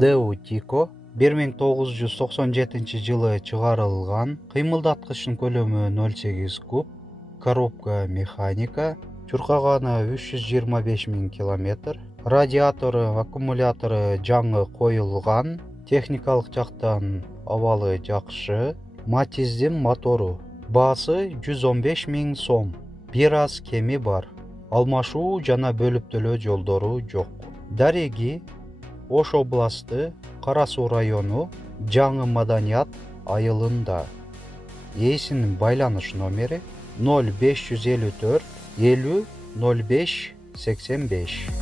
Deu Tico 1997-жылы чыгарылган. Кыймылдаткычтын көлөмү 0,8 куб, коробка механика, чуркаганы 325 000 км, радиатору, аккумулятору жаңы коюлган, техникалык жактан абалы жакшы, Матиздин мотору, баасы 115 000 сом, бир аз кеми бар, алмашуу жана бөлүптөлөө жолдору жок. Дареги Ош областы, Кара Суу району, Жаңы Маданият айылында. Ээсинин байланыш номери 0554 50 05 85.